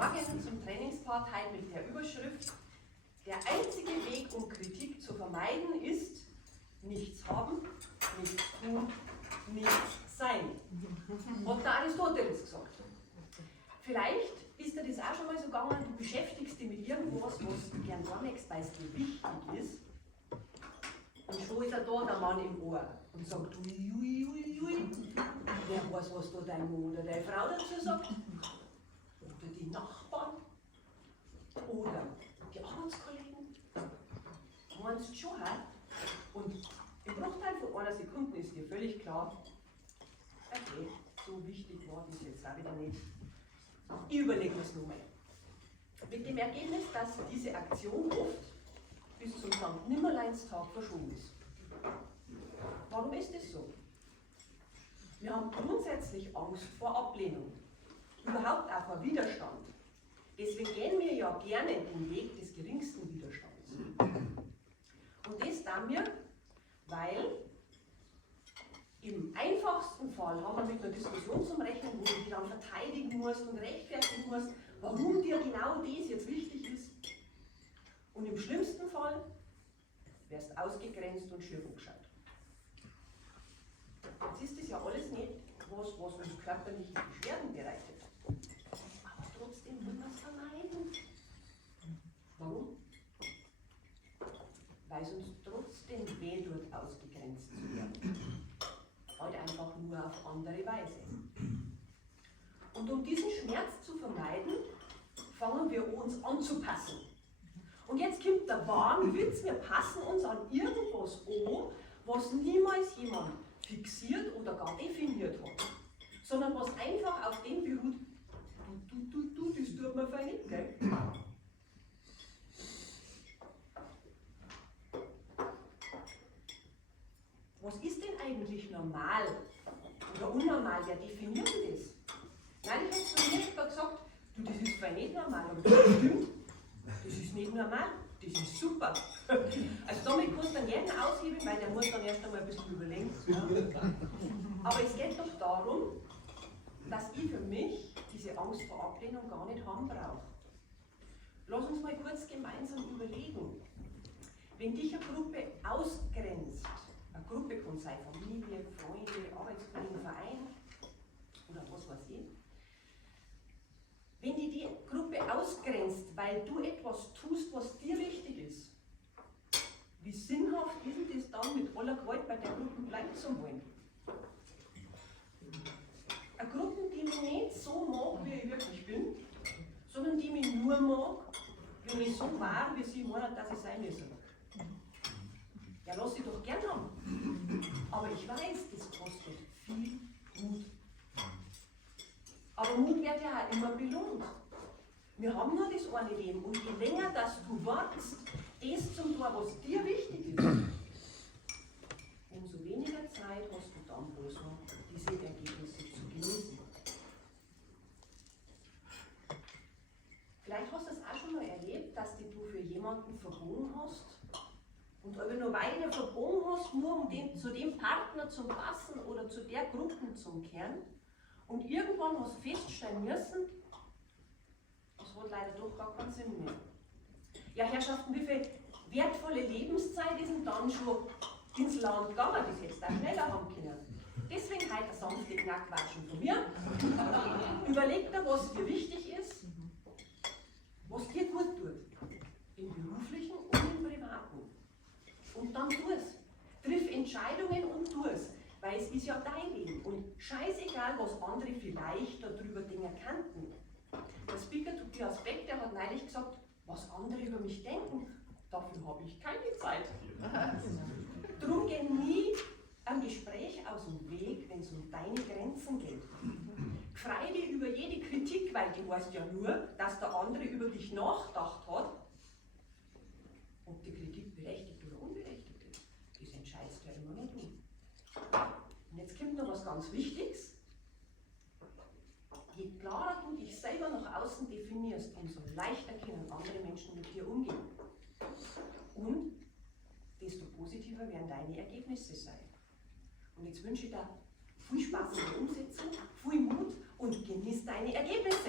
Morgen zum Trainingspart heute mit der Überschrift: Der einzige Weg, um Kritik zu vermeiden, ist nichts haben, nichts tun, nichts sein. Hat der Aristoteles gesagt. Vielleicht ist dir das auch schon mal so gegangen, du beschäftigst dich mit irgendwas, was du gern gar nichts weißt, wie wichtig ist. Und schon ist da der Mann im Ohr und sagt, ui, ui, ui, ui. Wer weiß, was da dein Mann oder deine Frau dazu sagt. Oder die Nachbarn. Oder die Arbeitskollegen. Meinst du schon, hä? Und im Bruchteil von einer Sekunde ist dir völlig klar, okay, so wichtig war das jetzt auch wieder nicht. Ich überlege das nochmal. Mit dem Ergebnis, dass diese Aktion oft bis zum St. Nimmerleinstag verschoben ist. Warum ist das so? Wir haben grundsätzlich Angst vor Ablehnung, überhaupt auch vor Widerstand. Deswegen gehen wir ja gerne den Weg des geringsten Widerstands. Und das tun wir, weil im einfachsten Fall haben wir mit einer Diskussion zum Rechnen, wo du dich dann verteidigen musst und rechtfertigen musst, warum dir genau das jetzt wichtig ist. Und im schlimmsten Fall wärst ausgegrenzt und schief angeschaut. Jetzt ist das ja alles nicht, was uns körperliche Beschwerden bereitet. Aber trotzdem will man es vermeiden. Warum? Weil es uns trotzdem weh tut, ausgegrenzt zu werden. Halt einfach nur auf andere Weise. Und um diesen Schmerz zu vermeiden, fangen wir uns anzupassen. Und jetzt kommt der Wahnwitz, wir passen uns an irgendwas an, was niemals jemand fixiert oder gar definiert hat, sondern was einfach auf dem beruht, das tut mir fein nicht, gell? Was ist denn eigentlich normal oder unnormal? Wer definiert das? Nein, ich habe zu mir gesagt, du, das ist fein nicht normal, aber das stimmt. Das ist nicht normal, das ist super. Also damit kannst du dann jeden aushebeln, weil der muss dann erst einmal ein bisschen überlegen. Aber es geht doch darum, dass ich für mich diese Angst vor Ablehnung gar nicht haben brauche. Lass uns mal kurz gemeinsam überlegen. Wenn dich eine Gruppe ausgrenzt, eine Gruppe kann sein, Familie, Freunde, Arbeitskollegen, Verein oder was weiß ich, wenn die Gruppe ausgrenzt, weil du etwas tust, was dir wichtig ist, wie sinnhaft ist es dann, mit aller Gewalt bei der Gruppe bleiben zu wollen? Eine Gruppe, die mich nicht so mag, wie ich wirklich bin, sondern die mich nur mag, wenn ich so war, wie sie meinen, dass ich sein müsse. Ja, lass sie doch gern haben. Aber ich weiß, das kostet viel Mut. Aber Mut wird ja auch immer belohnt. Wir haben nur das eine Leben und je länger dass du wartest, das zum Tor, was dir wichtig ist, umso weniger Zeit hast du dann bloß noch, diese Ergebnisse zu genießen. Vielleicht hast du es auch schon mal erlebt, dass du für jemanden verbogen hast und aber nur weil du verbogen hast, nur um zu dem Partner zu passen oder zu der Gruppe zum Kehren. Und irgendwann hast du feststellen müssen, das hat leider doch gar keinen Sinn mehr. Ja, Herrschaften, wie viel wertvolle Lebenszeit ist denn dann schon ins Land gegangen? Das hättest du auch schneller haben können. Deswegen heute eine sanfte Knackwatschen von mir. Überleg dir, was dir wichtig ist, was dir gut tut. Im beruflichen und im privaten. Und dann tu es. Triff Entscheidungen und tu es. Weil es ist ja dein Leben und scheißegal, was andere vielleicht darüber Dinge kannten. Der Speaker Tobias Aspekt, der hat neulich gesagt, was andere über mich denken, dafür habe ich keine Zeit. Darum geh nie ein Gespräch aus dem Weg, wenn es um deine Grenzen geht. Freu dich über jede Kritik, weil die heißt ja nur, dass der andere über dich nachgedacht hat. Ob die Kritik berechtigt oder unberechtigt ist, das entscheidest ja immer noch du. Und jetzt kommt noch was ganz Wichtiges. Je klarer du dich selber nach außen definierst, umso leichter können andere Menschen mit dir umgehen. Und desto positiver werden deine Ergebnisse sein. Und jetzt wünsche ich dir viel Spaß in der Umsetzung, viel Mut und genieß deine Ergebnisse.